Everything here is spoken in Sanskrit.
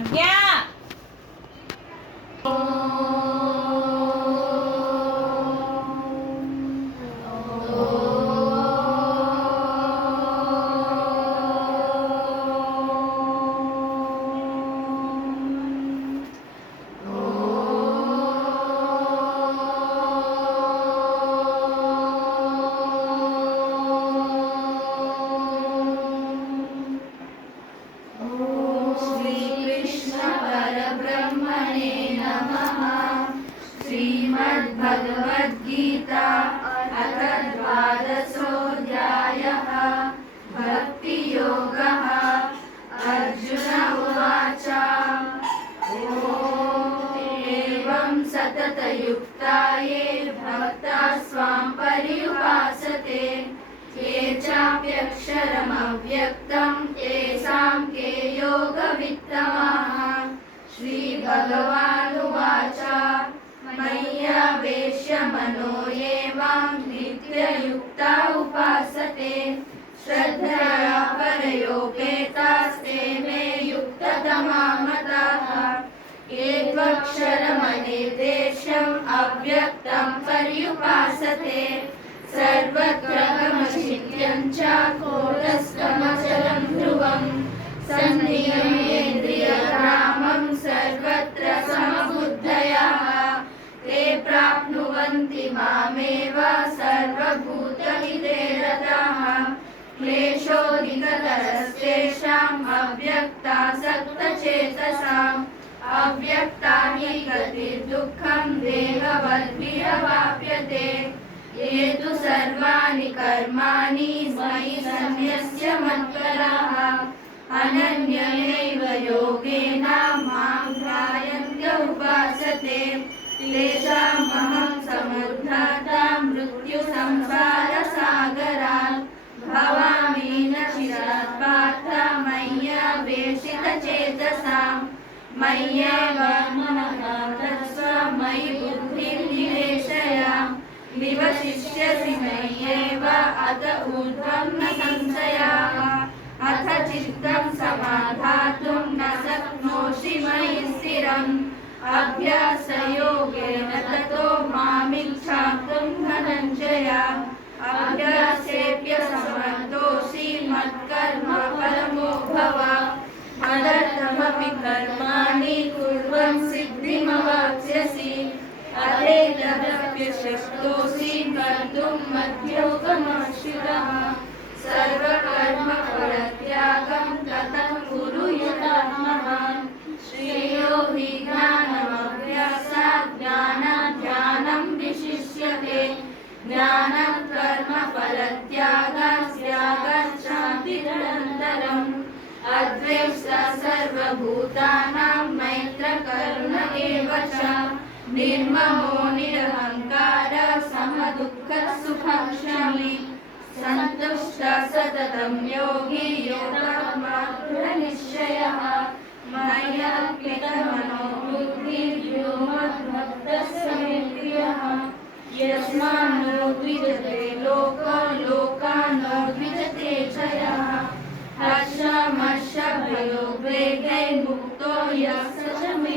आज्ञा। श्रीमद्भगवद्गीता अथ द्वादशोऽध्यायः। भक्तियोगः। अर्जुन उवाच एवं सततयुक्ता ये भक्ताः स्वां पर्युपासते ये चाप्यक्षरमव्यक्तं तेषां के योगवित्तमाः। श्रीभगवानुवाच मय्यावेश्य मनो ये मां नित्ययुक्ता उपासते श्रद्धया परयोपेतास्ते मे युक्ततमा मताः। ये त्वक्षरमनिर्देश्यम् अव्यक्तं पर्युपासते सर्वत्र गमचिन्त्यं च कूटस्थमचलं ध्रुवं सन्नियम्येन्द्रियग्रामं सर्वत्र समबुद्धयः ते प्राप्नुवन्ति मामेव सर्वभूतहिते रताः। क्लेशोऽधिकतरस्तेषाम् अव्यक्तासक्तचेतसाम् अव्यक्ता हि गतिर्दुःखं देहवद्भिरवाप्यते। ये तु सर्वाणि कर्माणि मयि सन्न्यस्य मत्पराः अनन्येनैव योगेन मां ध्यायन्त्य उपासते तेषामहं समुद्धाता मृत्युसंसारसागरात् भवामि न चिरात् पार्थ मय्यावेशितचेतसाम् मय्येव मनः तत्स्व मयि बुद्धिं निवेशय निवशिष्यसि मय्येव अत ऊर्ध्वं न संशयः। अथ चित्तं समाधातुं न शक्नोषि मयि स्थिरम् अभ्यासयोगेन ततो मामिच्छाप्तुं धनञ्जय। अभ्यासेऽप्यसमर्थोऽसि मत्कर्म परमो भव मदर्थमपि कर्माणि कुर्वन् सिद्धिमवाप्स्यसि। अथेतदप्यशक्तोऽसि कर्तुं मद्योगमाश्रितः सर्वकर्मफलत्यागं ततः कुरु यथात्मवान्। श्रेयो हि ज्ञानमभ्यासात् ज्ञानात् ध्यानं विशिष्यते ज्ञानं कर्मफलत्यागात् त्यागात् शान्तिरनन्तरम्। अद्वेष्टा सर्वभूतानां मैत्रकरुण एव च निर्ममो निरहङ्कारः समदुःखसुखक्षमी सन्तुष्टः सततं योगी योगात्मा दृढनिश्चयः। मय्यर्पितमनो बुद्धिर्यो मद्भक्तः स मे प्रियः। यस्मान्नो द्विजते लोको लोकानो द्विजते च यः। हर्षमर्षभयोद्वेगैर्मुक्तो यः स च मे